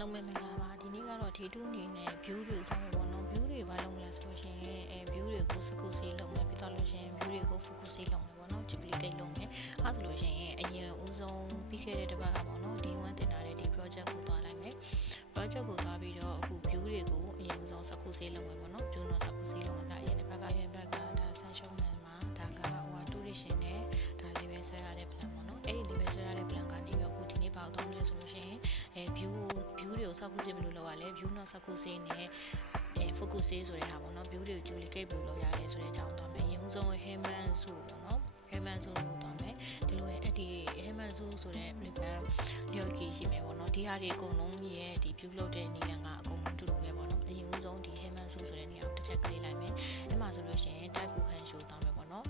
လုံးပဲမင်္ဂလာပါဒီနေ့ကတော့ထေတူးအနေနဲ့ view တွေကိုတောင်းမယ်ပေါ့နော် view တွေဘာလုပ်မလဲဆိုလို့ရှိရင်view တွေကိုစကုစေးလုပ်မယ်ပြီးတော့လို့ရှိရင် view တွေကို focus စေးလုပ်မယ်ပေါ့နော် duplicate လုပ်မယ်အဲဆိုလို့ရှိရင်အရင်ဦးဆုံးပြီးခဲ့တဲ့တစ်ပတ်ကပေါ့နော် D1 တင်ထားတဲ့ဒီ project ကိုသွားလိုက်မယ် project ကိုသွားပြီးတော့အခု view တွေကိုအရင်ဦးဆုံးစကုစေးလုပ်မယ်ပေါ့နော် view တော့စကုစေးလုပ်မယ်ကအရင်တစ်ပတ်ကဒါဆန်ရှုံးမယ်မှာဒါကduration နဲ့ဒါ level ဆွဲရတဲ့ plan ပေါ့နော်အဲ့ဒီ level ဆွဲရတဲ့ plan ကနေပြီးအခုဒီနေ့ပါတော့မလဲဆိုလို့ရှိရင်view တွေကိုစကုစေးဘယ်လိုလုပ်ရလဲ view တော့စကုစေးနဲ့focus စေးဆိုတဲ့ဟာပေါ့နော် view တွေကို duplicate ဘယ်လိုလုပ်ရလဲဆိုတဲ့အကြောင်းသွားမယ်အရင်ဦးဆုံး Heyman ဆိုပေါ့နော် Heyman ဆိုလို့သွားမယ်ဒီလိုအဲ့ဒီ Heyman ဆိုတဲ့ plan လျော်ကြည့်ရှိမယ်ပေါ့နော်ဒီဟာတွေအကုန်လုံးရဲ့ဒီ view လုပ်တဲ့နေရာကအကုန်လုံးတူတူပဲပေါ့နော်အရင်ဦးဆုံးဒီ Heyman ဆိုတဲ့နေရာကိုတစ်ချက်ကလေးလိုက်မယ်အဲ့မှာဆိုလို့ရှိရင် type ကို hand show သွားမယ်ပေါ့နော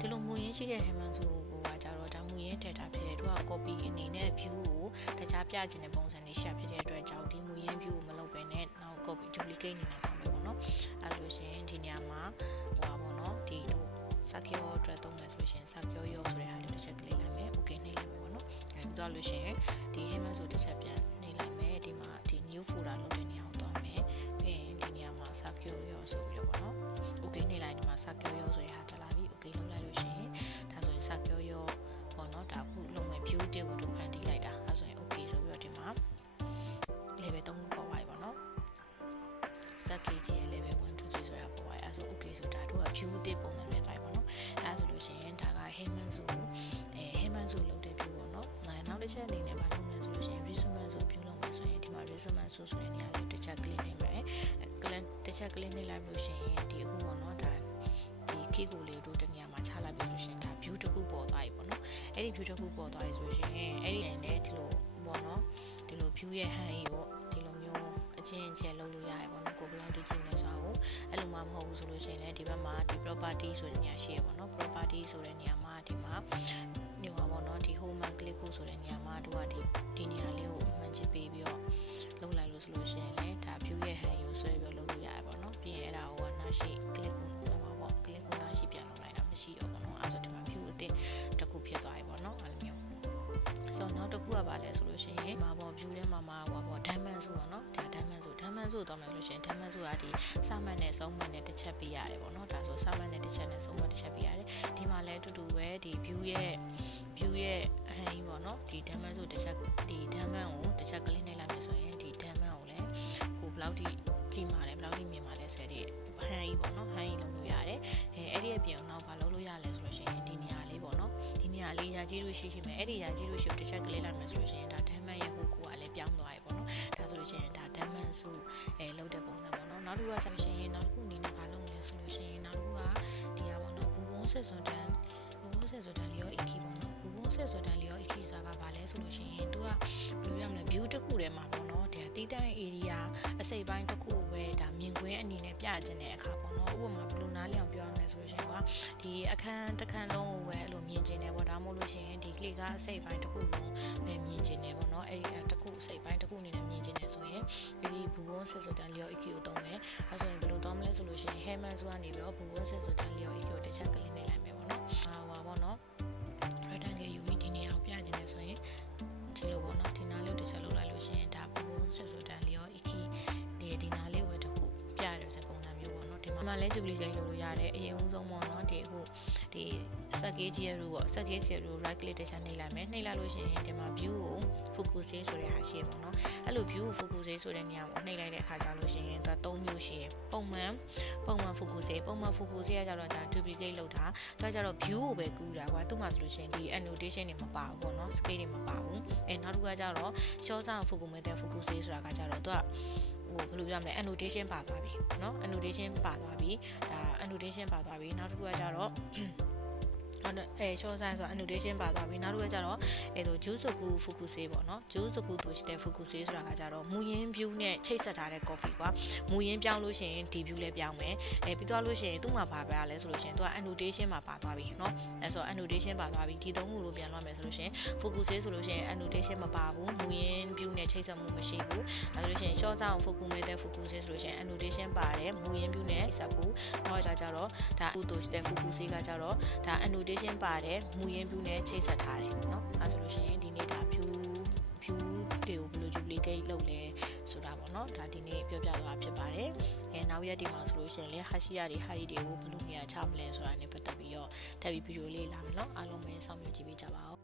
်ဒီလိုမူရင်းရှိတဲ့ Heyman ဆိုကိုကကြတော့ဒါမူရင်းထည့်ထားဖြစ်တယ်သူက copy အနေနဲ့ view ကိုတခြားပြချင်တဲ့ပုံစံတွေရှာဖြစ်တဲ့အတွက်ကြောင့်ဒီမူရင်း view ကိုမလုပ်ဘဲနဲ့နောက် copy duplicate နေနဲ့ထားမယ်ပေါ့နော်အဲ့လိုရှင်ဒီနေရာမှာပေါ့နော်ဒီတို့ secure အတွက်သုံးမယ်ဆိုရှင် secure ရောဆိုတဲ့ဟာလေးတစ်ချက်ကလေးလိုက်မယ် okay နှိပ်လိုက်မယ်ပေါ့နော်အဲ့ဒါဆိုလို့ရှင်ဒီ Heyman ဆိုတစ်ချက်ပြန်နှိပ်လိုက်မယ်ဒီမှာဒီ new folder လုပ်တဲ့နေရာကိုသွားမယ်ပြီးရင်ဒီနေရာမှာ secure ရောဆိုပြီးတော့ပေါ့နော် okay နှိပ်လိုက်ဒီမှာ secure ရောဆိုတဲ့ဟာတက်လာပြီ okay လုပ်လိုက်လို့ရှင်ဒါဆိုရင် secure ရောပေါ့နော်ဒါခုလုံးမဲ့ view တစ်ကိုတို့ဖန်တီးလိုက်တာအဲဆိုရင် okay ဆိုပြီးတော့ဒီမှာ level 3ခုပေါ်သွားပြီပေါ့နော် SKG ရဲ့ level 1 2 3ဆိုတာပေါ်သွားပြီအဲဆို okay ဆိုဒါတို့က view တစ်ပုံစံနဲ့သွားပြီပေါ့နော်အဲဆိုလို့ရှိရင်ဒါက Heyman ဆိုHeyman ဆိုလုပ်တဲ့ view ပေါ့နော်နောက်တစ်ချက်အနေနဲ့ဘာလုပ်မလဲဆိုလို့ရှိရင် resume ဆို view လုပ်မှာဆိုရင်ဒီမှာ resume ဆိုတဲ့နေရာလေးတစ်ချက်ကလေးနေမယ်တစ်ချက်ကလေးနေလိုက်လို့ရှိရင်ဒီအခုပေါ့နော်ဒါဒီ key ကိုလေးတို့တနေရာမှာချလိုက်ပြီးလို့ရှိရင်ဒါ view တစ်ခုပေါ်သွားပြီပေါ့နော်အဲ့ဒီ view တစ်ခုပေါ်သွားပြီဆိုရှင်အဲ့ဒီနဲ့ဒီလိုပေါ့နော်ဒီလို view ရဲ့ hand ကြီးကိုဒီလိုမျိုးအချင်းချင်းလုပ်လို့ရတယ်ပေါ့နော်ကိုဘယ်လောက်တိကြည့်မလဲဆိုတာကိုအဲ့လိုမှမဟုတ်ဘူးဆိုလို့ရှိရင်လည်းဒီဘက်မှာဒီ property ဆိုတဲ့နေရာရှိရပေါ့နော် property ဆိုတဲ့နေရာမှာဒီမှာနေပါပေါ့နော်ဒီ home and click ကိုဆိုတဲ့နေရာမှာတို့ကဒီနေရာလေးကိုမှန်ချစ်ပေးပြီးတော့လုပ်လိုက်လို့ဆိုလို့ရှိရင်လည်းဒါ view ရဲ့ hand ကိုဆွဲပြီးလုပ်လို့ရတယ်ပေါ့နော်ပြီးရင်အဲ့ဒါကိုနားရှိ click ကိုလုပ်ပါပေါ့ click ကိုနားရှိပြန်လုပ်လိုက်တာမရှိတော့ပေါ့နော်အဲ့ဆိုဒီမှာ view အသစ်တစ်ခုဖြစ်သွားပြီပေါ့နော်အဲ့လိုမျိုးဆိုတော့နောက်တစ်ခုကပါလဲဆိုလို့ရှိရင်မှာပေါ့ view ထဲမှာပေါ့ diamond ဆိုပေါ့နော်ဒါ diamond ဆိုတော့မယ်လို့ရှိရင် diamond ဆိုတာဒီစမှတ်နဲ့ဆုံးမှတ်နဲ့တစ်ချက်ပေးရတယ်ပေါ့နော်ဒါဆိုစမှတ်နဲ့တစ်ချက်နဲ့ဆုံးမှတ်တစ်ချက်ပေးရတယ်ဒီမှာလဲအတူတူပဲဒီ view ရဲ့အဟန်ကြီးပေါ့နော်ဒီ diamond ဆိုတစ်ချက်ဒီ diamond ကိုတစ်ချက်ကလေးနှိပ်လိုက်မယ်ဆိုရင်ဒီ diamond ကိုလည်းကိုဘယ်လောက်ထိကြည့်မှလဲဘယ်လောက်ထိမြင်မှလဲဆိုတဲ့ဟန်ကြီးပေါ့နော်ဟန်ကြီးလုပ်လို့ရတယ်အဲ့ဒီအပြင်တော့ဘာလုပ်လို့ရလဲဆိုလို့ရှိရင်ဒီနေရာလေးပေါ့နော်ဒီနေရာလေးရာကြီးလို့ရှိမယ်အဲ့ဒီရာကြီးလို့ရှိတစ်ချက်ကလေးလိုက်မယ်ဆိုလို့ရှိရင်ဒါ diamond ရဲ့ဟိုကိုကလည်းပြောင်းသွားပြီပေါ့နော်ဒါဆိုလို့ရှိရင်ဒါ diamond စုလုပ်တဲ့ပုံစံပေါ့နော်နောက်တစ်ခုကကြာလို့ရှိရင်နောက်တစ်ခုအနေနဲ့ဘာလုပ်မလဲဆိုလို့ရှိရင်နောက်တစ်ခုကဒီဟာပေါ့နော်ဘူဘုံဆက်စွန်တန်းလျော EQ ပေါ့နော်ဘူဘုံဆက်စွန်တန်းလျော EQ ဆိုတာကဘာလဲဆိုလို့ရှိရင်သူကဘယ်လိုပြောမလဲ view တစ်ခုထဲမှာပေါ့နော်ဒီတီးတန့် area အစိပ်ပိုင်းတစ်ခုပဲဒါမြင်ကွင်းအနေနဲ့ပြကျင်တဲ့အခါပေါ့နော်ဥပမာဘယ်လိုနားလည်အောင်ပြောရမလဲဆိုလို့ရှိရင်ကဒီအခန်းတစ်ခန်းလုံးကိုပဲအဲ့လိုမြင်ကျင်တယ်ပေါ့ဒါမှမဟုတ်လို့ရှိရင်ဒီ click ကအစိပ်ပိုင်းတစ်ခုလုံးပဲမြင်ကျင်တယ်ပေါ့နော်အဲ့ဒီတစ်ခုအစိပ်ပိုင်းတစ်ခုအနေနဲ့မြင်ကျင်တယ်ဆိုရင်ဒီဘူဘုံဆက်စွန်တန်းလျော EQ ကိုသုံးမယ်အဲဆိုရင်ဘယ်လိုသုံးမလဲဆိုလို့ရှိရင် Heyman ဆိုကနေပြီးတော့ဘူဘုံဆက်စွန်တန်းလျော EQ ကိုတစ်ချက်ကလေးနဲ့လိုက်မယ်ပေါ့နော်ပေါ့နော် rectangle UV ဒီနေရာကိုပြကျင်တယ်ဆိုရင်ဒီလိုပေါ့နော်ဒီနားလေးကိုတစ်ချက်လုပ်လိုက်လို့ရှိရင်ဒါဘူဘုံဆက်စွန်တန်းလျော EQ ဒီနားလေးဝယ်တစ်ခုပြရတယ်ဆိုပုံစံမျိုးပေါ့နော်ဒီမှာလည်း duplicate လုပ်လို့ရတယ်အရင်ဦးဆုံးပေါ့နော်ဒီအခုဒီ SKG ရဲ့ rule ပေါ့ SKG ရဲ့ rule right click တစ်ချက်နှိပ်လိုက်မယ်နှိပ်လိုက်လို့ရှိရင်ဒီမှာ view ကို focus ဆိုတဲ့ဟာရှိရပေါ့နော်အဲ့လို view ကို focus ဆိုတဲ့နေရာကိုနှိပ်လိုက်တဲ့အခါကျလို့ရှိရင်သူက3မျိုးရှိရပုံမှန် focus ပုံမှန် focus ရကြတော့ဒါ duplicate လုပ်တာဒါကြတော့ view ကိုပဲကူးတာကွာသူ့မှာဆိုလို့ရှိရင်ဒီ annotation တွေမပါဘူးပေါ့နော် scale တွေမပါဘူးနောက်တစ်ခုကကြတော့ short sound focus မဲ့တဲ့ focus ဆိုတာကကြတော့သူကဘယ်လိုပြောမလဲ annotation ပါသွားပြီเนาะ annotation ပါသွားပြီဒါ annotation ပါသွားပြီနောက်တစ်ခုကကြတော့short sign ဆို annotation ပါသွားပြီနောက်တစ်ခုကကြတော့juice ku focus ပေါ့เนาะ juice ku တို့တဲ့ focus ဆိုတာကကြတော့မူရင်း view နဲ့ချိတ်ဆက်ထားတဲ့ copy ကွာမူရင်းပြောင်းလို့ရှိရင်ဒီ view လည်းပြောင်းမယ်ပြီးသွားလို့ရှိရင်သူ့မှာပါပါလဲဆိုလို့ရှိရင်သူက annotation မှာပါသွားပြီเนาะအဲဆို annotation ပါသွားပြီဒီသုံးခုလို့ပြန်လွှတ်မယ်ဆိုလို့ရှိရင် focus ဆိုလို့ရှိရင် annotation မပါဘူးမူရင်း view နဲ့ချိတ်ဆက်မှုမရှိဘူးအဲဆိုလို့ရှိရင် short sound focus မဲ့တဲ့ focus ဆိုလို့ရှိရင် annotation ပါတယ်မူရင်း view နဲ့ချိတ်ဆက်ဘူးနောက်ကြတော့ဒါ auto တဲ့ focus ကကြတော့ဒါ annotation ပါတယ်မူရင်း view နဲ့ချိတ်ဆက်ထားတယ်เนาะအဲဆိုလို့ရှိရင်ဒီနေ့ဒါ view တွေကိုဘယ်လို duplicate duplicate လုပ်လဲဆိုတာပေါ့နော်ဒါဒီနေ့ပြောပြသွားဖြစ်ပါတယ်နောက်ရက်ဒီမှာဆိုလို့ရှိရင်လေဟာရှိရတွေဟာရီတွေကိုဘယ်လိုနေရာချမလဲဆိုတာနဲ့ပတ်သက်ပြီးတော့တက်ပြီးဗီဒီယိုလေးလာမယ်နော်အားလုံးပဲစောင့်မျှော်ကြည့်ပေးကြပါဦး